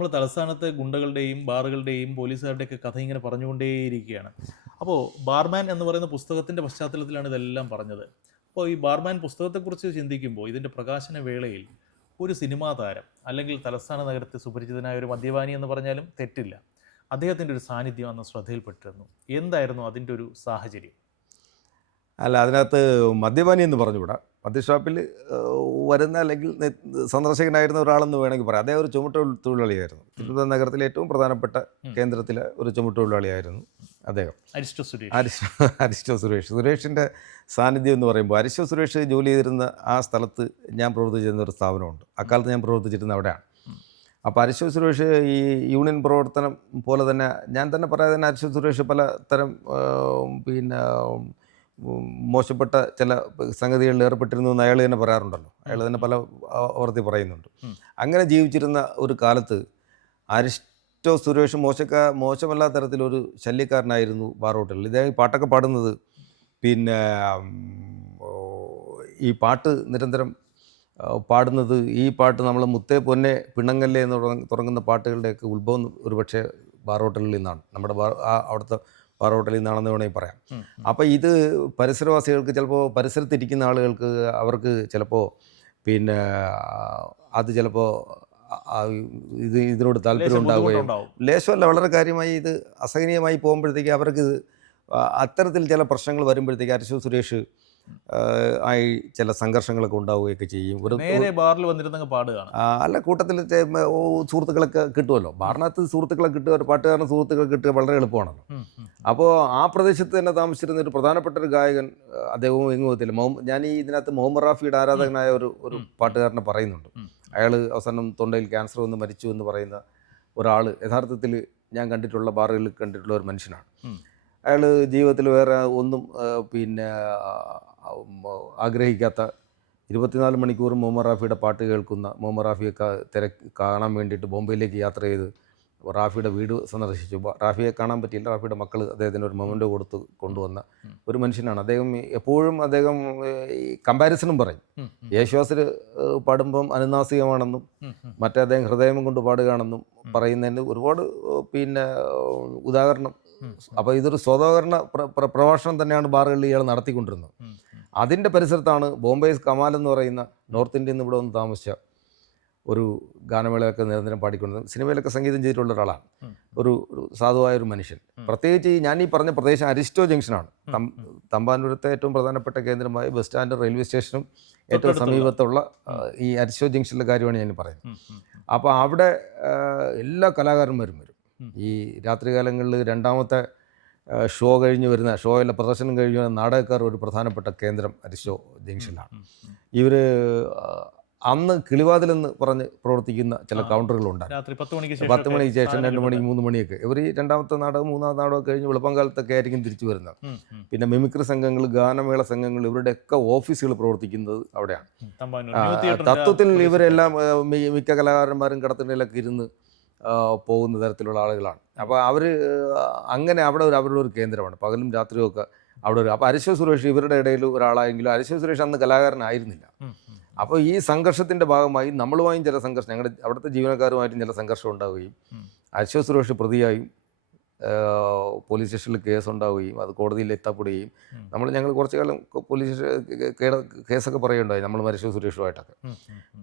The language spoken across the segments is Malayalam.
നമ്മൾ തലസ്ഥാനത്ത് ഗുണ്ടകളുടെയും ബാറുകളുടെയും പോലീസുകാരുടെയൊക്കെ കഥ ഇങ്ങനെ പറഞ്ഞുകൊണ്ടേയിരിക്കുകയാണ്. അപ്പോൾ ബാർമാൻ എന്ന് പറയുന്ന പുസ്തകത്തിൻ്റെ പശ്ചാത്തലത്തിലാണ് ഇതെല്ലാം പറഞ്ഞത്. അപ്പോൾ ഈ ബാർമാൻ പുസ്തകത്തെക്കുറിച്ച് ചിന്തിക്കുമ്പോൾ ഇതിൻ്റെ പ്രകാശന വേളയിൽ ഒരു സിനിമാ താരം അല്ലെങ്കിൽ തലസ്ഥാന നഗരത്തെ സുപരിചിതനായ ഒരു മദ്യപാനി എന്ന് പറഞ്ഞാലും തെറ്റില്ല, അദ്ദേഹത്തിൻ്റെ ഒരു സാന്നിധ്യം അന്ന് ശ്രദ്ധയിൽപ്പെട്ടിരുന്നു. എന്തായിരുന്നു അതിൻ്റെ ഒരു സാഹചര്യം? അല്ല, അതിനകത്ത് മദ്യപാനി എന്ന് പറഞ്ഞുകൂടാ. മദ്യഷാപ്പിൽ വരുന്ന അല്ലെങ്കിൽ സന്ദർശകനായിരുന്ന ഒരാളെന്ന് വേണമെങ്കിൽ പറയാം. അദ്ദേഹം ഒരു ചുമട്ടുതൊഴിലാളിയായിരുന്നു. തിരുവനന്തപുരം നഗരത്തിലെ ഏറ്റവും പ്രധാനപ്പെട്ട കേന്ദ്രത്തിലെ ഒരു ചുമട്ടുതൊഴിലാളിയായിരുന്നു അദ്ദേഹം. അരിസ്റ്റോ സുരേഷിൻ്റെ സാന്നിധ്യം എന്ന് പറയുമ്പോൾ, അരിസ്റ്റോ സുരേഷ് ജോലി ചെയ്തിരുന്ന ആ സ്ഥലത്ത് ഞാൻ പ്രവർത്തിച്ചിരുന്ന ഒരു സ്ഥാപനമുണ്ട്. അക്കാലത്ത് ഞാൻ പ്രവർത്തിച്ചിരുന്ന അവിടെയാണ്. അപ്പോൾ അരിസ്റ്റോ സുരേഷ് ഈ യൂണിയൻ പ്രവർത്തനം പോലെ തന്നെ ഞാൻ തന്നെ പറയാതെ തന്നെ അരിസ്റ്റോ സുരേഷ് പല തരം മോശപ്പെട്ട ചില സംഗതികളിൽ ഏർപ്പെട്ടിരുന്നു എന്ന് അയാൾ തന്നെ പറയാറുണ്ടല്ലോ. അയാൾ തന്നെ പല ആവർത്തി പറയുന്നുണ്ട്. അങ്ങനെ ജീവിച്ചിരുന്ന ഒരു കാലത്ത് അരിസ്റ്റോ സുരേഷ് മോശമല്ലാത്ത തരത്തിലൊരു ശല്യക്കാരനായിരുന്നു ബാർ ഹോട്ടലിൽ. ഇദ്ദേഹം പാട്ടൊക്കെ പാടുന്നത് ഈ പാട്ട് നിരന്തരം പാടുന്നത്, ഈ പാട്ട് നമ്മൾ മുത്തേ പൊന്നെ പിണങ്ങല്ലേ എന്ന് തുടങ്ങുന്ന പാട്ടുകളുടെയൊക്കെ ഉത്ഭവം ഒരുപക്ഷെ ബാർ ഹോട്ടലിൽ നിന്നാണ്, നമ്മുടെ അവിടുത്തെ ബാർ ഹോട്ടലിൽ നിന്നാണെന്ന് വേണമെങ്കിൽ പറയാം. അപ്പോൾ ഇത് പരിസരവാസികൾക്ക്, ചിലപ്പോൾ പരിസരത്തിരിക്കുന്ന ആളുകൾക്ക്, അവർക്ക് ചിലപ്പോൾ അത് ചിലപ്പോൾ ഇതിനോട് താല്പര്യം ഉണ്ടാവുകയും, ലേശമല്ല വളരെ കാര്യമായി ഇത് അസഹനീയമായി പോകുമ്പോഴത്തേക്ക് അവർക്ക് അത്തരത്തിൽ ചില പ്രശ്നങ്ങൾ വരുമ്പോഴത്തേക്ക് അരിസ്റ്റോ സുരേഷ് ആയി ചില സംഘർഷങ്ങളൊക്കെ ഉണ്ടാവുകയൊക്കെ ചെയ്യും. ബാറിൽ വന്നിരുന്ന പാടുകയാണ്. അല്ല, കൂട്ടത്തിൽ സുഹൃത്തുക്കളൊക്കെ കിട്ടുമല്ലോ. ബാറിനകത്ത് സുഹൃത്തുക്കളെ കിട്ടുക, ഒരു പാട്ടുകാരന് സുഹൃത്തുക്കളെ കിട്ടുക വളരെ എളുപ്പമാണല്ലോ. അപ്പോൾ ആ പ്രദേശത്ത് തന്നെ താമസിച്ചിരുന്ന ഒരു പ്രധാനപ്പെട്ട ഒരു ഗായകൻ, അദ്ദേഹവും എങ്ങുമെത്തില്ല, ഞാൻ ഈ ഇതിനകത്ത് മുഹമ്മദ് റാഫിയുടെ ആരാധകനായ ഒരു പാട്ടുകാരനെ പറയുന്നുണ്ട്. അയാൾ അവസാനം തൊണ്ടയിൽ ക്യാൻസർ വന്ന് മരിച്ചു എന്ന് പറയുന്ന ഒരാൾ യഥാർത്ഥത്തിൽ ഞാൻ കണ്ടിട്ടുള്ള ബാറുകളിൽ കണ്ടിട്ടുള്ള ഒരു മനുഷ്യനാണ്. അയാൾ ജീവിതത്തിൽ വേറെ ഒന്നും ആഗ്രഹിക്കാത്ത, 24 മണിക്കൂറും മുഹമ്മദ് റാഫിയുടെ പാട്ട് കേൾക്കുന്ന, മുഹമ്മദ് റാഫിയെ കാണാൻ വേണ്ടിയിട്ട് ബോംബെയിലേക്ക് യാത്ര ചെയ്ത് റാഫിയുടെ വീട് സന്ദർശിച്ചു. റാഫിയെ കാണാൻ പറ്റിയില്ല. റാഫിയുടെ മക്കൾ അദ്ദേഹത്തിന് ഒരു മൊമെൻ്റോ കൊടുത്ത് കൊണ്ടുവന്ന ഒരു മനുഷ്യനാണ് അദ്ദേഹം. എപ്പോഴും അദ്ദേഹം ഈ കമ്പാരിസണും പറയും. യേശുദാസ് പാടുമ്പം അനുനാസികമാണെന്നും മറ്റേ അദ്ദേഹം ഹൃദയം കൊണ്ട് പാടുകയാണെന്നും പറയുന്നതിന് ഒരുപാട് ഉദാഹരണം. അപ്പോൾ ഇതൊരു സ്വതോകരണ പ്രഭാഷണം തന്നെയാണ് ബാറുകളിൽ ഇയാൾ നടത്തിക്കൊണ്ടിരുന്നത്. അതിൻ്റെ പരിസരത്താണ് ബോംബെ കമാൽ എന്ന് പറയുന്ന നോർത്ത് ഇന്ത്യയിൽ നിന്ന് ഇവിടെ വന്ന് താമസിച്ച ഒരു ഗാനമേളയൊക്കെ നിരന്തരം പാടിക്കൊണ്ടിരുന്നത്, സിനിമയിലൊക്കെ സംഗീതം ചെയ്തിട്ടുള്ള ഒരാളാണ്. ഒരു സാധുവായൊരു മനുഷ്യൻ. പ്രത്യേകിച്ച് ഞാൻ ഈ പറഞ്ഞ പ്രദേശം അരിസ്റ്റോ ജംഗ്ഷനാണ്. തമ്പാനൂരത്തെ ഏറ്റവും പ്രധാനപ്പെട്ട കേന്ദ്രമായ ബസ് സ്റ്റാൻഡ്, റെയിൽവേ സ്റ്റേഷനും ഏറ്റവും സമീപത്തുള്ള ഈ അരിസ്റ്റോ ജംഗ്ഷനിലെ കാര്യമാണ് ഞാൻ പറയുന്നത്. അപ്പോൾ അവിടെ എല്ലാ കലാകാരന്മാരും വരും. ഈ രാത്രികാലങ്ങളിൽ രണ്ടാമത്തെ ഷോ കഴിഞ്ഞ് വരുന്ന, ഷോയിലെ പ്രദർശനം കഴിഞ്ഞ് വരുന്ന നാടകക്കാർ ഒരു പ്രധാനപ്പെട്ട കേന്ദ്രം അരിസ്റ്റോ ജംഗ്ഷനിലാണ്. ഇവർ അന്ന് കിളിവാതിലെന്ന് പറഞ്ഞ് പ്രവർത്തിക്കുന്ന ചില കൗണ്ടറുകളുണ്ടായിരുന്നു. 10 മണിക്ക് ശേഷം 2 മണി 3 മണിയൊക്കെ ഇവർ ഈ രണ്ടാമത്തെ നാടകം, മൂന്നാമത്തെ നാടകം കഴിഞ്ഞ് വെളുപ്പംകാലത്തൊക്കെ ആയിരിക്കും തിരിച്ചു വരുന്നത്. പിന്നെ മിമിക്രി സംഘങ്ങൾ, ഗാനമേള സംഘങ്ങൾ, ഇവരുടെയൊക്കെ ഓഫീസുകൾ പ്രവർത്തിക്കുന്നത് അവിടെയാണ്. തത്വത്തിൽ ഇവരെല്ലാം മിക്ക കലാകാരന്മാരും കടത്തിനിലൊക്കെ ഇരുന്ന് പോകുന്ന തരത്തിലുള്ള ആളുകളാണ്. അപ്പോൾ അവർ അങ്ങനെ അവരുടെ ഒരു കേന്ദ്രമാണ്. പകലും രാത്രിയും ഒക്കെ അവിടെ അപ്പോൾ അരിസ്റ്റോ സുരേഷ് ഇവരുടെ ഇടയിൽ ഒരാളായെങ്കിലും അരിസ്റ്റോ സുരേഷ് അന്ന് കലാകാരനായിരുന്നില്ല. അപ്പോൾ ഈ സംഘർഷത്തിൻ്റെ ഭാഗമായി നമ്മളുമായും ചില സംഘർഷം, ഞങ്ങളുടെ അവിടുത്തെ ജീവനക്കാരുമായിട്ടും ചില സംഘർഷം ഉണ്ടാവുകയും അരിസ്റ്റോ സുരേഷ് പ്രതിയായും പോലീസ് സ്റ്റേഷനിൽ കേസ് ഉണ്ടാവുകയും അത് കോടതിയിൽ എത്തപ്പെടുകയും ഞങ്ങൾ കുറച്ചു കാലം പോലീസ് കേസൊക്കെ പറയുകയുണ്ടായി നമ്മൾ അരിസ്റ്റോ സുരേഷുമായിട്ടൊക്കെ.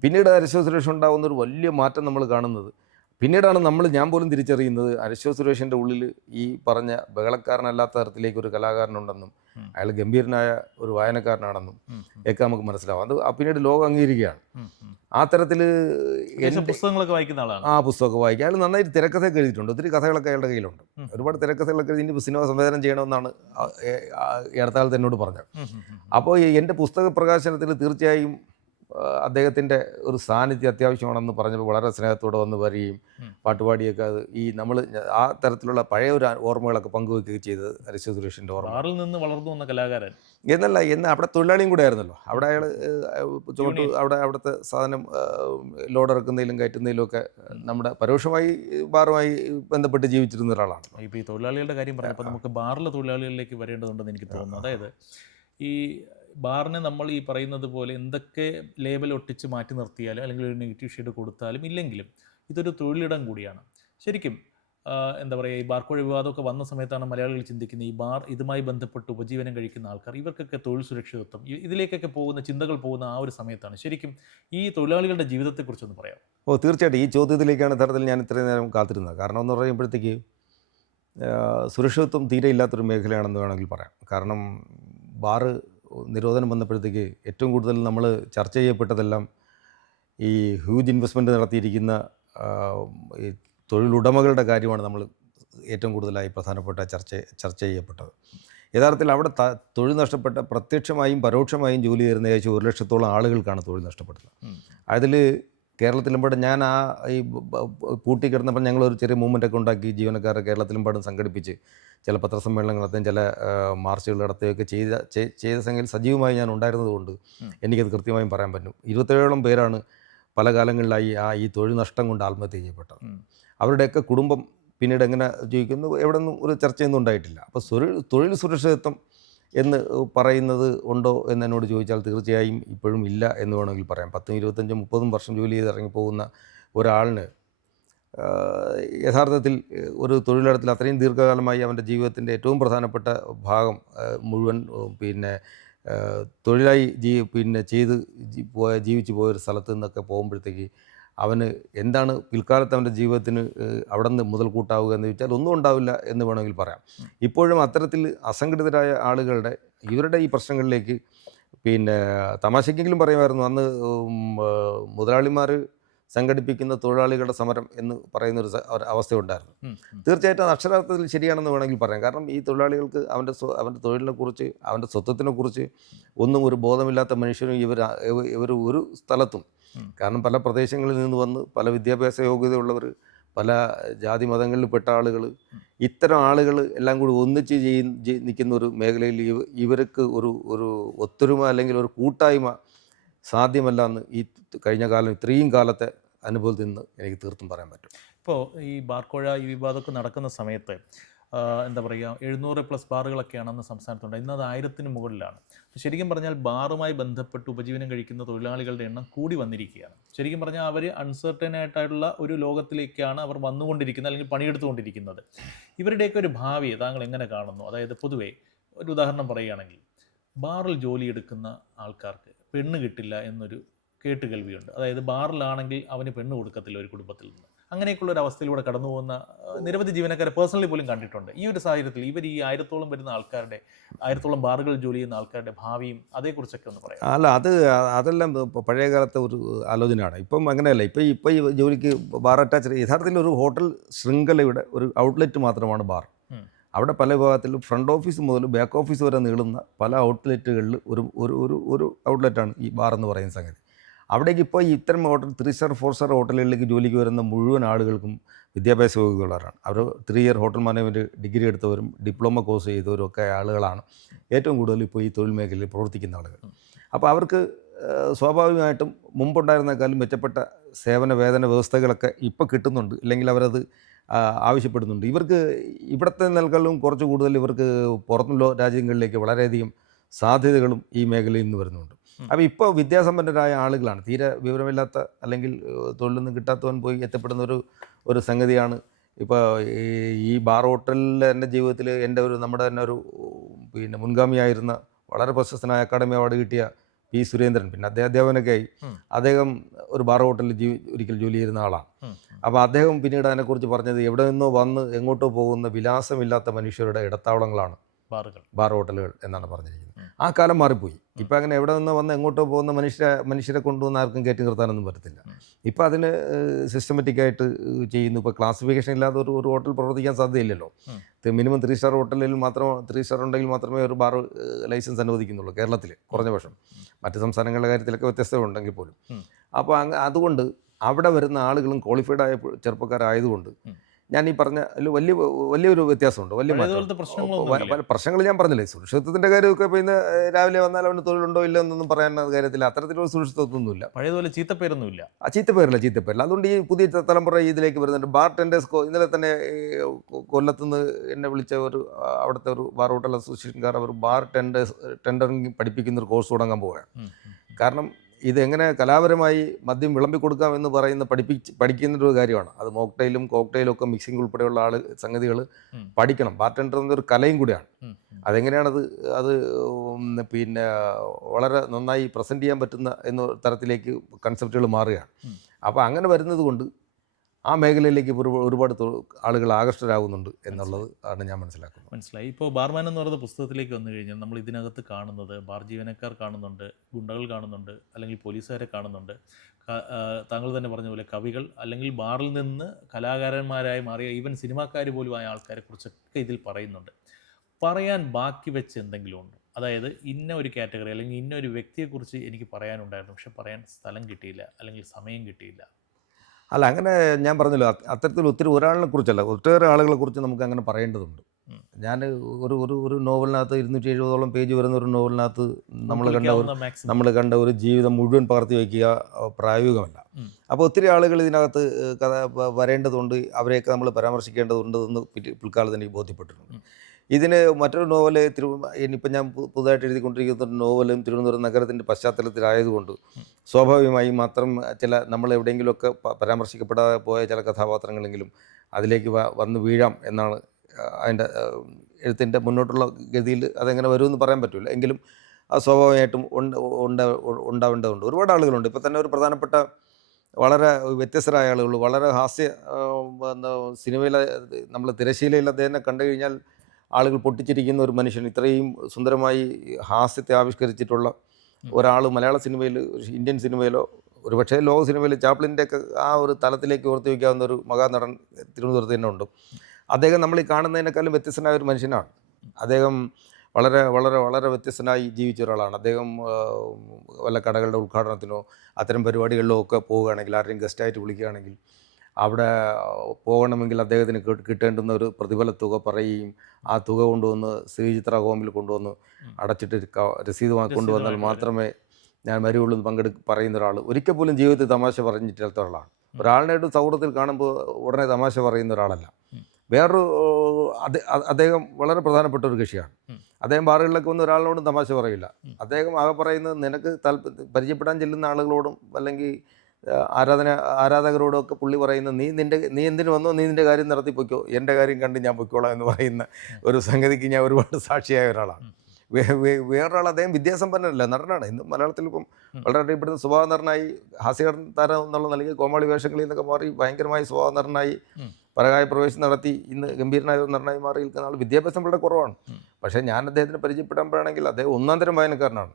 പിന്നീട് അരിസ്റ്റോ സുരേഷ് ഉണ്ടാകുന്ന ഒരു വലിയ മാറ്റം നമ്മൾ കാണുന്നത് പിന്നീടാണ്. ഞാൻ പോലും തിരിച്ചറിയുന്നത് അരിസ്റ്റോ സുരേഷിൻ്റെ ഉള്ളിൽ ഈ പറഞ്ഞ ബഹളക്കാരനല്ലാത്ത തരത്തിലേക്ക് ഒരു കലാകാരനുണ്ടെന്നും അയാൾ ഗംഭീരനായ ഒരു വായനക്കാരനാണെന്നും ഒക്കെ നമുക്ക് മനസ്സിലാവും. അത് പിന്നീട് ലോകം അംഗീകരിക്കുകയാണ്. ആ തരത്തിൽ പുസ്തകങ്ങളൊക്കെ വായിക്കുന്ന ആളാണ്. പുസ്തകമൊക്കെ വായിക്കുക. അയാൾ നന്നായിട്ട് തിരക്കഥയൊക്കെ എഴുതിയിട്ടുണ്ട്. ഒത്തിരി കഥകളൊക്കെ അയാളുടെ കയ്യിലുണ്ട്. ഒരുപാട് തിരക്കഥകളൊക്കെ എഴുതി സിനിമ സംവേദനം ചെയ്യണമെന്നാണ് ഈ അടുത്ത കാലത്ത് എന്നോട് പറഞ്ഞത്. അപ്പോൾ എൻ്റെ പുസ്തക പ്രകാശനത്തിൽ തീർച്ചയായും അദ്ദേഹത്തിൻ്റെ ഒരു സാന്നിധ്യം അത്യാവശ്യമാണെന്ന് പറഞ്ഞപ്പോൾ വളരെ സ്നേഹത്തോടെ വന്ന് വരികയും പാട്ടുപാടിയൊക്കെ അത് നമ്മൾ ആ തരത്തിലുള്ള പഴയ ഒരു ഓർമ്മകളൊക്കെ പങ്കുവെക്കുകയും ചെയ്തത് അരിസ്റ്റോ സുരേഷിൻ്റെ ഓർമ്മ. നിന്ന് വളർന്നു വന്ന കലാകാരൻ എന്ന് അവിടെ തൊഴിലാളിയും കൂടെ ആയിരുന്നല്ലോ. അവിടെ അയാൾ അവിടുത്തെ സാധനം ലോഡ് ഇറക്കുന്നതിലും കയറ്റുന്നതിലും ഒക്കെ നമ്മുടെ പരോക്ഷമായി ബാറുമായി ബന്ധപ്പെട്ട് ജീവിച്ചിരുന്ന ഒരാളാണ്. ഇപ്പോൾ ഈ തൊഴിലാളികളുടെ കാര്യം പറഞ്ഞപ്പോൾ നമുക്ക് ബാറിലെ തൊഴിലാളികളിലേക്ക് വരേണ്ടതുണ്ടെന്ന് എനിക്ക് തോന്നുന്നു. അതായത് ഈ ബാറിനെ നമ്മൾ ഈ പറയുന്നത് പോലെ എന്തൊക്കെ ലേബൽ ഒട്ടിച്ച് മാറ്റി നിർത്തിയാലും അല്ലെങ്കിൽ ഒരു നെഗറ്റീവ് ഷെയ്ഡ് കൊടുത്താലും ഇല്ലെങ്കിലും ഇതൊരു തൊഴിലിടം കൂടിയാണ്. ശരിക്കും എന്താ പറയുക, ഈ ബാർക്കോഴ വിവാദമൊക്കെ വന്ന സമയത്താണ് മലയാളികൾ ചിന്തിക്കുന്നത്, ഈ ഇതുമായി ബന്ധപ്പെട്ട് ഉപജീവനം കഴിക്കുന്ന ആൾക്കാർ, ഇവർക്കൊക്കെ തൊഴിൽ സുരക്ഷിതത്വം, ഇതിലേക്കൊക്കെ പോകുന്ന ചിന്തകൾ പോകുന്ന ആ ഒരു സമയത്താണ്. ശരിക്കും ഈ തൊഴിലാളികളുടെ ജീവിതത്തെക്കുറിച്ചൊന്ന് പറയാം. തീർച്ചയായിട്ടും ഈ ചോദ്യത്തിലേക്കാണ് യഥാർത്ഥത്തിൽ ഞാൻ ഇത്രയും നേരം കാത്തിരുന്നത്. കാരണം എന്ന് പറയുമ്പോഴത്തേക്ക് സുരക്ഷിതത്വം തീരെ ഇല്ലാത്തൊരു മേഖലയാണെന്ന് വേണമെങ്കിൽ പറയാം. കാരണം ബാറ് നിരോധനം വന്നപ്പോഴത്തേക്ക് ഏറ്റവും കൂടുതൽ നമ്മൾ ചർച്ച ചെയ്യപ്പെട്ടതെല്ലാം ഈ ഹ്യൂജ് ഇൻവെസ്റ്റ്മെൻറ്റ് നടത്തിയിരിക്കുന്ന ഈ തൊഴിലുടമകളുടെ കാര്യമാണ് നമ്മൾ ഏറ്റവും കൂടുതലായി പ്രധാനപ്പെട്ട ചർച്ച ചെയ്യപ്പെട്ടത്. യഥാർത്ഥത്തിൽ അവിടെ തൊഴിൽ നഷ്ടപ്പെട്ട പ്രത്യക്ഷമായും പരോക്ഷമായും ജോലി ചെയ്യുന്ന ഏകദേശം 1 ലക്ഷത്തോളം ആളുകൾക്കാണ് തൊഴിൽ നഷ്ടപ്പെടുന്നത്. അതിൽ കേരളത്തിലെമ്പാടും ഞാൻ ഈ പൂട്ടിക്കിടന്നപ്പോൾ ഞങ്ങളൊരു ചെറിയ മൂവ്മെൻറ്റൊക്കെ ഉണ്ടാക്കി ജീവനക്കാരെ കേരളത്തിലെമ്പാടും സംഘടിപ്പിച്ച് ചില പത്രസമ്മേളനങ്ങൾ നടത്തുകയും ചില മാർച്ചുകൾ നടത്തുകയൊക്കെ ചെയ്ത സംഖ്യയിൽ സജീവമായി ഞാൻ ഉണ്ടായിരുന്നതുകൊണ്ട് എനിക്കത് കൃത്യമായും പറയാൻ പറ്റും. 27ഓളം പേരാണ് പല കാലങ്ങളിലായി ഈ തൊഴിൽ നഷ്ടം കൊണ്ട് ആത്മഹത്യ ചെയ്യപ്പെട്ടത്. അവരുടെയൊക്കെ കുടുംബം പിന്നീട് എങ്ങനെ ജീവിക്കുന്നു എവിടെ നിന്നും ഒരു ചർച്ചയൊന്നും ഉണ്ടായിട്ടില്ല. അപ്പോൾ തൊഴിൽ സുരക്ഷിതത്വം എന്ന് പറയുന്നത് ഉണ്ടോ എന്ന് എന്നോട് ചോദിച്ചാൽ തീർച്ചയായും ഇപ്പോഴും ഇല്ല എന്ന് വേണമെങ്കിൽ പറയാം. 10, 25, 30 വർഷം ജോലി ചെയ്ത് ഇറങ്ങിപ്പോകുന്ന ഒരാളിന് യഥാർത്ഥത്തിൽ ഒരു തൊഴിലിടത്തിൽ അത്രയും ദീർഘകാലമായി അവൻ്റെ ജീവിതത്തിൻ്റെ ഏറ്റവും പ്രധാനപ്പെട്ട ഭാഗം മുഴുവൻ തൊഴിലായി ജീവിച്ചു പോയൊരു സ്ഥലത്ത് നിന്നൊക്കെ പോകുമ്പോഴത്തേക്ക് അവന് എന്താണ് പിൽക്കാലത്ത് അവൻ്റെ ജീവിതത്തിന് അവിടെ നിന്ന് മുതൽക്കൂട്ടാവുക എന്ന് ചോദിച്ചാൽ ഒന്നും ഉണ്ടാവില്ല എന്ന് വേണമെങ്കിൽ പറയാം. ഇപ്പോഴും അത്തരത്തിൽ അസംഘടിതരായ ആളുകളുടെ ഇവരുടെ ഈ പ്രശ്നങ്ങളിലേക്ക് തമാശയ്ക്കെങ്കിലും പറയുമായിരുന്നു, അന്ന് മുതലാളിമാർ സംഘടിപ്പിക്കുന്ന തൊഴിലാളികളുടെ സമരം എന്ന് പറയുന്നൊരു അവസ്ഥയുണ്ടായിരുന്നു. തീർച്ചയായിട്ടും അത് അക്ഷരാർത്ഥത്തിൽ ശരിയാണെന്ന് വേണമെങ്കിൽ പറയാം. കാരണം ഈ തൊഴിലാളികൾക്ക് അവൻ്റെ തൊഴിലിനെക്കുറിച്ച് അവൻ്റെ സ്വത്വത്തിനെക്കുറിച്ച് ഒന്നും ഒരു ബോധമില്ലാത്ത മനുഷ്യരും ഇവർ ഒരു സ്ഥലത്തും, കാരണം പല പ്രദേശങ്ങളിൽ നിന്ന് വന്ന് പല വിദ്യാഭ്യാസ യോഗ്യതയുള്ളവർ, പല ജാതി മതങ്ങളിൽപ്പെട്ട ആളുകൾ, ഇത്തരം ആളുകൾ എല്ലാം കൂടി ഒന്നിച്ച് നിൽക്കുന്ന ഒരു മേഖലയിൽ ഇവർക്ക് ഒരു ഒത്തൊരുമ അല്ലെങ്കിൽ ഒരു കൂട്ടായ്മ സാധ്യമല്ല എന്ന് ഈ കഴിഞ്ഞ കാലം ഇത്രയും കാലത്തെ അനുഭവത്തിൽ നിന്ന് എനിക്ക് തീർത്തും പറയാൻ പറ്റും. ഇപ്പോൾ ഈ ബാർക്കോഴ ഈ വിവാദമൊക്കെ നടക്കുന്ന സമയത്ത് എന്താ പറയുക, 700+ ബാറുകളൊക്കെയാണ് അന്ന് സംസ്ഥാനത്തുണ്ട്. ഇന്ന് അത് 1000-ന് മുകളിലാണ്. ശരിക്കും പറഞ്ഞാൽ ബാറുമായി ബന്ധപ്പെട്ട് ഉപജീവനം കഴിക്കുന്ന തൊഴിലാളികളുടെ എണ്ണം കൂടി വന്നിരിക്കുകയാണ്. ശരിക്കും പറഞ്ഞാൽ അവർ അൺസർട്ടൻ ആയിട്ടുള്ള ഒരു ലോകത്തിലേക്കാണ് അവർ വന്നുകൊണ്ടിരിക്കുന്നത്, അല്ലെങ്കിൽ പണിയെടുത്തുകൊണ്ടിരിക്കുന്നത്. ഇവരുടെയൊക്കെ ഒരു ഭാവി താങ്കൾ എങ്ങനെ കാണുന്നു? അതായത് പൊതുവേ ഒരു ഉദാഹരണം പറയുകയാണെങ്കിൽ, ബാറിൽ ജോലിയെടുക്കുന്ന ആൾക്കാർക്ക് പെണ്ണ് കിട്ടില്ല എന്നൊരു കേട്ടുകേൾവിയുണ്ട്. അതായത് ബാറിലാണെങ്കിൽ അവന് പെണ്ണ് കൊടുക്കത്തില്ല ഒരു കുടുംബത്തിൽ നിന്ന്. അങ്ങനെയൊക്കെയുള്ള ഒരു അവസ്ഥയിലൂടെ കടന്നു പോകുന്ന നിരവധി ജീവനക്കാരെ പേഴ്സണലി പോലും കണ്ടിട്ടുണ്ട്. ഈ ഒരു സാഹചര്യത്തിൽ ഇവർ ഈ 1000-ഓളം വരുന്ന ആൾക്കാരുടെ 1000-ഓളം ബാറുകളിൽ ജോലി ചെയ്യുന്ന ആൾക്കാരുടെ ഭാവിയും അതേക്കുറിച്ചൊക്കെ ഒന്ന് പറയാം. അല്ല, അതെല്ലാം പഴയ കാലത്തെ ഒരു ആലോചനയാണ്. ഇപ്പം അങ്ങനെയല്ല. ഇപ്പം ഈ ജോലിക്ക് ബാർ അറ്റാച്ച് യഥാർത്ഥത്തിൽ ഒരു ഹോട്ടൽ ശൃംഖലയുടെ ഒരു ഔട്ട്ലെറ്റ് മാത്രമാണ് ബാർ. അവിടെ പല വിഭാഗത്തിലും ഫ്രണ്ട് ഓഫീസ് മുതൽ ബാക്ക് ഓഫീസ് വരെ നീളുന്ന പല ഔട്ട്ലെറ്റുകളിൽ ഒരു ഔട്ട്ലെറ്റാണ് ഈ ബാർ എന്ന് പറയുന്ന സംഗതി. അവിടേക്ക് ഇപ്പോൾ ഇത്തരം ഹോട്ടൽ 3 സ്റ്റാർ 4 സ്റ്റാർ ഹോട്ടലുകളിലേക്ക് ജോലിക്ക് വരുന്ന മുഴുവൻ ആളുകൾക്കും വിദ്യാഭ്യാസ യോഗ്യതയുള്ളവരാണ്. അവർ 3 ഇയർ ഹോട്ടൽ മാനേജ്മെൻറ്റ് ഡിഗ്രി എടുത്തവരും ഡിപ്ലോമ കോഴ്സ് ചെയ്തവരും ഒക്കെ ആളുകളാണ് ഏറ്റവും കൂടുതൽ ഇപ്പോൾ ഈ തൊഴിൽ മേഖലയിൽ പ്രവർത്തിക്കുന്ന ആളുകൾ. അപ്പോൾ അവർക്ക് സ്വാഭാവികമായിട്ടും മുമ്പുണ്ടായിരുന്നേക്കാളും മെച്ചപ്പെട്ട സേവന വേതന വ്യവസ്ഥകളൊക്കെ ഇപ്പോൾ കിട്ടുന്നുണ്ട്, അല്ലെങ്കിൽ അവരത് ആവശ്യപ്പെടുന്നുണ്ട്. ഇവർക്ക് ഇവിടുത്തെ നിലകളിലും കുറച്ച് കൂടുതൽ ഇവർക്ക് പുറത്തുള്ള രാജ്യങ്ങളിലേക്ക് വളരെയധികം സാധ്യതകളും ഈ മേഖലയിൽ നിന്ന് വരുന്നുണ്ട്. അപ്പോൾ ഇപ്പോൾ വിദ്യാസമ്പന്നരായ ആളുകളാണ്, തീരെ വിവരമില്ലാത്ത അല്ലെങ്കിൽ തൊഴിലൊന്നും കിട്ടാത്തവൻ പോയി എത്തപ്പെടുന്ന ഒരു സംഗതിയാണ്. ഇപ്പോൾ ഈ ബാർ ഹോട്ടലിൽ എൻ്റെ ജീവിതത്തിൽ നമ്മുടെ തന്നെ ഒരു മുൻഗാമിയായിരുന്ന വളരെ പ്രശസ്തനായ അക്കാഡമി അവാർഡ് കിട്ടിയ പി സുരേന്ദ്രൻ, പിന്നെ അധ്യാപനൊക്കെ ആയി അദ്ദേഹം ഒരു ബാർ ഹോട്ടലിൽ ഒരിക്കൽ ജോലി ചെയ്യുന്ന ആളാണ്. അപ്പോൾ അദ്ദേഹം പിന്നീട് അതിനെക്കുറിച്ച് പറഞ്ഞത്, എവിടെ നിന്നോ വന്ന് എങ്ങോട്ടോ പോകുന്ന വിലാസമില്ലാത്ത മനുഷ്യരുടെ ഇടത്താവളങ്ങളാണ് ബാർ ഹോട്ടലുകൾ എന്നാണ് പറഞ്ഞിരിക്കുന്നത്. ആ കാലം മാറിപ്പോയി. ഇപ്പം അങ്ങനെ എവിടെ നിന്നോ വന്ന് എങ്ങോട്ടോ പോകുന്ന മനുഷ്യരെ കൊണ്ടുവന്ന് ആർക്കും കയറ്റി നിർത്താനൊന്നും പറ്റത്തില്ല. ഇപ്പം അതിന് സിസ്റ്റമാറ്റിക്കായിട്ട് ചെയ്യുന്നു. ഇപ്പോൾ ക്ലാസിഫിക്കേഷൻ ഇല്ലാതെ ഒരു ഹോട്ടൽ പ്രവർത്തിക്കാൻ സാധ്യതയില്ലല്ലോ. മിനിമം 3 സ്റ്റാർ ഹോട്ടലിൽ മാത്രം 3 സ്റ്റാർ ഉണ്ടെങ്കിൽ മാത്രമേ ഒരു ബാർ ലൈസൻസ് അനുവദിക്കുന്നുള്ളൂ കേരളത്തിൽ, കുറഞ്ഞ പക്ഷം. മറ്റ് സംസ്ഥാനങ്ങളുടെ കാര്യത്തിലൊക്കെ വ്യത്യസ്തമുണ്ടെങ്കിൽ പോലും. അപ്പോൾ അതുകൊണ്ട് അവിടെ വരുന്ന ആളുകളും ക്വാളിഫൈഡ് ആയ ചെറുപ്പക്കാരായതുകൊണ്ട് ഞാൻ ഈ പറഞ്ഞ വലിയൊരു വ്യത്യാസമുണ്ട്. പ്രശ്നങ്ങൾ ഞാൻ പറഞ്ഞില്ലേ, സുരക്ഷിതത്വത്തിൻ്റെ കാര്യമൊക്കെ ഇപ്പോൾ ഇന്ന് രാവിലെ വന്നാൽ അവന് തൊഴിലുണ്ടോ ഇല്ല എന്നൊന്നും പറയാനുള്ള കാര്യത്തിൽ അത്തരത്തിലൊരു സുരക്ഷിതത്വമൊന്നുമില്ല. പഴയതുപോലെ ചീത്തപ്പേരൊന്നുമില്ല. ചീത്തപ്പേരില്ല. അതുകൊണ്ട് ഈ പുതിയ തലമുറ ഇതിലേക്ക് വരുന്നുണ്ട്. ബാർ ടെൻഡേഴ്സ് ഇന്നലെ തന്നെ കൊല്ലത്തുനിന്ന് എന്നെ വിളിച്ച അവിടുത്തെ ഒരു ബാർ ഹോട്ടൽ അസോസിയേഷൻകാർ അവർ ബാർ ടെൻഡറിങ് പഠിപ്പിക്കുന്ന ഒരു കോഴ്സ് തുടങ്ങാൻ പോവുകയാണ്. കാരണം ഇതെങ്ങനെ കലാപരമായി മദ്യം വിളമ്പി കൊടുക്കാം എന്ന് പറയുന്ന പഠിക്കുന്നൊരു കാര്യമാണ്. അത് മോക്ടെയിലും കോക്ടെയിലും ഒക്കെ മിക്സിംഗ് ഉൾപ്പെടെയുള്ള സംഗതികൾ പഠിക്കണം. ബാർടെൻഡർ എന്നൊരു കലയും കൂടിയാണ്. അതെങ്ങനെയാണത് അത് പിന്നെ വളരെ നന്നായി പ്രസൻറ്റ് ചെയ്യാൻ പറ്റുന്ന എന്ന തരത്തിലേക്ക് കൺസെപ്റ്റുകൾ മാറുകയാണ്. അപ്പോൾ അങ്ങനെ വരുന്നത് കൊണ്ട് ആ മേഖലയിലേക്ക് ഒരുപാട് ആളുകൾ ആകർഷ്ടരാകുന്നുണ്ട് എന്നുള്ളത് ആണ് ഞാൻ മനസ്സിലാക്കുന്നത്. മനസ്സിലായി. ഇപ്പോൾ ബാർമാൻ എന്ന് പറയുന്ന പുസ്തകത്തിലേക്ക് വന്നു കഴിഞ്ഞാൽ നമ്മൾ ഇതിനകത്ത് കാണുന്നത് ബാർ ജീവനക്കാർ കാണുന്നുണ്ട്, ഗുണ്ടകൾ കാണുന്നുണ്ട്, അല്ലെങ്കിൽ പോലീസുകാരെ കാണുന്നുണ്ട്, താങ്കൾ തന്നെ പറഞ്ഞ പോലെ കവികൾ, അല്ലെങ്കിൽ ബാറിൽ നിന്ന് കലാകാരന്മാരായി മാറിയ ഈവൻ സിനിമാക്കാർ പോലും ആയ ആൾക്കാരെ കുറിച്ചൊക്കെ ഇതിൽ പറയുന്നുണ്ട്. പറയാൻ ബാക്കി വെച്ച് എന്തെങ്കിലും ഉണ്ടോ? അതായത് ഇന്ന ഒരു കാറ്റഗറി അല്ലെങ്കിൽ ഇന്ന ഒരു വ്യക്തിയെക്കുറിച്ച് എനിക്ക് പറയാനുണ്ടായിരുന്നു, പക്ഷെ പറയാൻ സ്ഥലം കിട്ടിയില്ല അല്ലെങ്കിൽ സമയം കിട്ടിയില്ല. അല്ല, അങ്ങനെ ഞാൻ പറഞ്ഞല്ലോ, അത്തരത്തിൽ ഒരാളിനെ കുറിച്ചല്ല, ഒട്ടേറെ ആളുകളെ കുറിച്ച് നമുക്ക് അങ്ങനെ പറയേണ്ടതുണ്ട്. ഞാൻ ഒരു നോവലിനകത്ത് 270ഓളം പേജ് വരുന്ന ഒരു നോവലിനകത്ത് നമ്മൾ കണ്ട ഒരു ജീവിതം മുഴുവൻ പകർത്തി വയ്ക്കുക പ്രായോഗികമല്ല. അപ്പോൾ ഒത്തിരി ആളുകൾ ഇതിനകത്ത് കഥ വരേണ്ടതുണ്ട്, അവരെയൊക്കെ നമ്മൾ പരാമർശിക്കേണ്ടതുണ്ടെന്ന് പിൽക്കാലത്ത് എനിക്ക് ബോധ്യപ്പെട്ടിട്ടുണ്ട്. ഇതിന് മറ്റൊരു നോവല് ഇനിയിപ്പോൾ ഞാൻ പുതുതായിട്ട് എഴുതിക്കൊണ്ടിരിക്കുന്ന ഒരു നോവലും തിരുവനന്തപുരം നഗരത്തിൻ്റെ പശ്ചാത്തലത്തിലായതുകൊണ്ട് സ്വാഭാവികമായും മാത്രം നമ്മൾ എവിടെയെങ്കിലുമൊക്കെ പരാമർശിക്കപ്പെടാതെ പോയ ചില കഥാപാത്രങ്ങളെങ്കിലും അതിലേക്ക് വന്ന് വീഴാം എന്നാണ് അതിൻ്റെ എഴുത്തിൻ്റെ മുന്നോട്ടുള്ള ഗതിയിൽ. അതെങ്ങനെ വരുമെന്ന് പറയാൻ പറ്റില്ല, എങ്കിലും അത് സ്വാഭാവികമായിട്ടും ഉണ്ടാവേണ്ടതുണ്ട്. ഒരുപാട് ആളുകളുണ്ട്. ഇപ്പോൾ തന്നെ ഒരു പ്രധാനപ്പെട്ട വളരെ വ്യത്യസ്തരായ ആളുകൾ, വളരെ ഹാസ്യ സിനിമയിലെ നമ്മൾ തിരശ്ശീലയിൽ അദ്ദേഹം കണ്ടു കഴിഞ്ഞാൽ ആളുകൾ പൊട്ടിച്ചിരിക്കുന്ന ഒരു മനുഷ്യൻ, ഇത്രയും സുന്ദരമായി ഹാസ്യത്തെ ആവിഷ്കരിച്ചിട്ടുള്ള ഒരാൾ മലയാള സിനിമയിൽ, ഇന്ത്യൻ സിനിമയിലോ ഒരുപക്ഷേ ലോക സിനിമയിൽ ചാപ്ലിൻ്റെയൊക്കെ ആ ഒരു തലത്തിലേക്ക് ഓർത്തി വയ്ക്കാവുന്ന ഒരു മഹാനടൻ തിരുവനന്തപുരത്ത് തന്നെ ഉണ്ട്. അദ്ദേഹം നമ്മൾ ഈ കാണുന്നതിനേക്കാളും വ്യത്യസ്തനായ ഒരു മനുഷ്യനാണ്. അദ്ദേഹം വളരെ വളരെ വളരെ വ്യത്യസ്തനായി ജീവിച്ച ഒരാളാണ്. അദ്ദേഹം വല്ല കടകളുടെ ഉദ്ഘാടനത്തിനോ അത്തരം പരിപാടികളിലോ ഒക്കെ പോവുകയാണെങ്കിൽ, ആരെയും ഗസ്റ്റായിട്ട് വിളിക്കുകയാണെങ്കിൽ അവിടെ പോകണമെങ്കിൽ അദ്ദേഹത്തിന് കിട്ടേണ്ടുന്ന ഒരു പ്രതിഫല തുക പറയുകയും ആ തുക കൊണ്ടുവന്ന് ശ്രീചിത്ര ഹോമിൽ കൊണ്ടുവന്ന് അടച്ചിട്ട് രസീത് കൊണ്ടുവന്നാൽ മാത്രമേ ഞാൻ വരികയുള്ളൂ എന്ന് പറയുന്ന ഒരാൾ. ഒരിക്കൽ പോലും ജീവിതത്തിൽ തമാശ പറഞ്ഞിട്ടില്ലാത്ത ഒരാളാണ്. ഒരാളിനായിട്ട് സൗഹൃദത്തിൽ കാണുമ്പോൾ ഉടനെ തമാശ പറയുന്ന ഒരാളല്ല. വേറൊരു അദ്ദേഹം വളരെ പ്രധാനപ്പെട്ട ഒരു കക്ഷിയാണ്. അദ്ദേഹം ബാറുകളിലൊക്കെ വന്ന് ഒരാളോടും തമാശ പറയില്ല. അദ്ദേഹം ആകെ പറയുന്നത് നിനക്ക് പരിചയപ്പെടാൻ ചെല്ലുന്ന ആളുകളോടും അല്ലെങ്കിൽ ആരാധകരോടൊക്കെ പുള്ളി പറയുന്നത് നീ എന്തിനു വന്നോ, നീ നിൻ്റെ കാര്യം നടത്തി പൊയ്ക്കോ, എൻ്റെ കാര്യം കണ്ട് ഞാൻ പൊയ്ക്കോളാം എന്ന് പറയുന്ന ഒരു സംഗതിക്ക് ഞാൻ ഒരുപാട് സാക്ഷിയായ ഒരാളാണ്. വേറൊരാൾ, അദ്ദേഹം വിദ്യാസമ്പന്നനല്ല, നടനാണ്. ഇന്ന് മലയാളത്തിൽ ഇപ്പം വളരെ അറിയപ്പെടുന്ന സ്വഭാവ നടനായി, ഹാസ്യ താരം എന്നുള്ള നിലയിൽ കോമാളി വേഷങ്ങളിൽ നിന്നൊക്കെ മാറി ഭയങ്കരമായി സ്വഭാവ നടനായി പരകായ പ്രവേശനം നടത്തി ഇന്ന് ഗംഭീരനായ ഒരു നടനായി മാറി നിൽക്കുന്ന ആൾ. വിദ്യാഭ്യാസം വളരെ കുറവാണ്. പക്ഷേ ഞാൻ അദ്ദേഹത്തിന് പരിചയപ്പെടാൻ അദ്ദേഹം ഒന്നാം തരം വായനക്കാരനാണ്.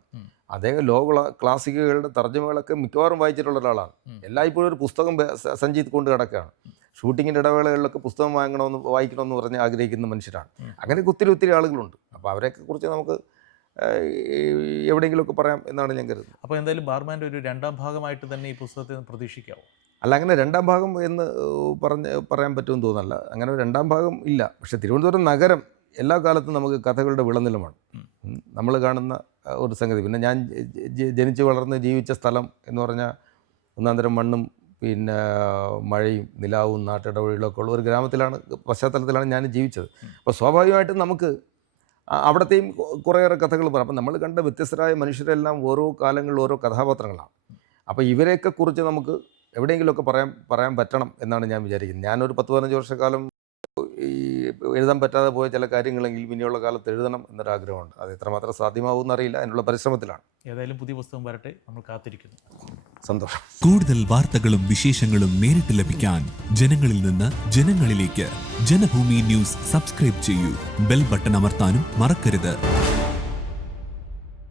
അദ്ദേഹം ലോക ക്ലാസിക്കുകളുടെ തർജ്ജമകളൊക്കെ മിക്കവാറും വായിച്ചിട്ടുള്ള ഒരാളാണ്. എല്ലായ്പ്പോഴും ഒരു പുസ്തകം സഞ്ചി കൊണ്ട് കിടക്കുകയാണ്. ഷൂട്ടിങ്ങിൻ്റെ ഇടവേളകളിലൊക്കെ പുസ്തകം വായിക്കണമെന്ന് പറഞ്ഞ് ആഗ്രഹിക്കുന്ന മനുഷ്യരാണ്. അങ്ങനെ ഒത്തിരി ആളുകളുണ്ട്. അപ്പോൾ അവരെയൊക്കെ കുറിച്ച് നമുക്ക് എവിടെയെങ്കിലുമൊക്കെ പറയാം എന്നാണ് ഞാൻ കരുതുന്നത്. അപ്പോൾ എന്തായാലും ബാർമാൻ്റെ ഒരു രണ്ടാം ഭാഗമായിട്ട് തന്നെ ഈ പുസ്തകത്തെ പ്രതീക്ഷിക്കാമോ? അല്ല, അങ്ങനെ രണ്ടാം ഭാഗം എന്ന് പറയാൻ പറ്റുമെന്ന് തോന്നുന്നല്ല. അങ്ങനെ ഒരു രണ്ടാം ഭാഗം ഇല്ല. പക്ഷേ തിരുവനന്തപുരം നഗരം എല്ലാ കാലത്തും നമുക്ക് കഥകളുടെ വിളനിലമാണ്. നമ്മൾ കാണുന്ന ഒരു സംഗതി. പിന്നെ ഞാൻ ജനിച്ച് വളർന്ന് ജീവിച്ച സ്ഥലം എന്ന് പറഞ്ഞാൽ ഒന്നാം തരം മണ്ണും പിന്നെ മഴയും നിലാവും നാട്ടിടവഴികളൊക്കെ ഉള്ള ഒരു പശ്ചാത്തലത്തിലാണ് ഞാൻ ജീവിച്ചത്. അപ്പോൾ സ്വാഭാവികമായിട്ടും നമുക്ക് അവിടത്തെയും കുറേയേറെ കഥകൾ പറയാം. അപ്പം നമ്മൾ കണ്ട വ്യത്യസ്തരായ മനുഷ്യരെല്ലാം ഓരോ കാലങ്ങളിൽ ഓരോ കഥാപാത്രങ്ങളാണ്. അപ്പോൾ ഇവരെയൊക്കെ കുറിച്ച് നമുക്ക് എവിടെയെങ്കിലുമൊക്കെ പറയാൻ പറ്റണം എന്നാണ് ഞാൻ വിചാരിക്കുന്നത്. ഞാനൊരു 10-15 വർഷക്കാലം ഈ എഴുതാൻ പറ്റാതെ പോയ ചില കാര്യങ്ങളെങ്കിലും ഇനിയുള്ള കാലത്ത് എഴുതണം എന്നൊരാഗ്രഹമുണ്ട്. അത് എത്രമാത്രം സാധ്യമാവുമെന്ന് അറിയില്ല. അതിനുള്ള പരിശ്രമത്തിലാണ്. ഏതായാലും പുതിയ പുസ്തകം വരട്ടെ, നമ്മൾ കാത്തിരിക്കുന്നു. സന്തോഷം. കൂടുതൽ വാർത്തകളും വിശേഷങ്ങളും നേരിട്ട് ലഭിക്കാൻ ജനങ്ങളിൽ നിന്ന് ജനങ്ങളിലേക്ക് ജനഭൂമി ന്യൂസ് സബ്സ്ക്രൈബ് ചെയ്യൂ. ബെൽ ബട്ടൺ അമർത്താനും മറക്കരുത്.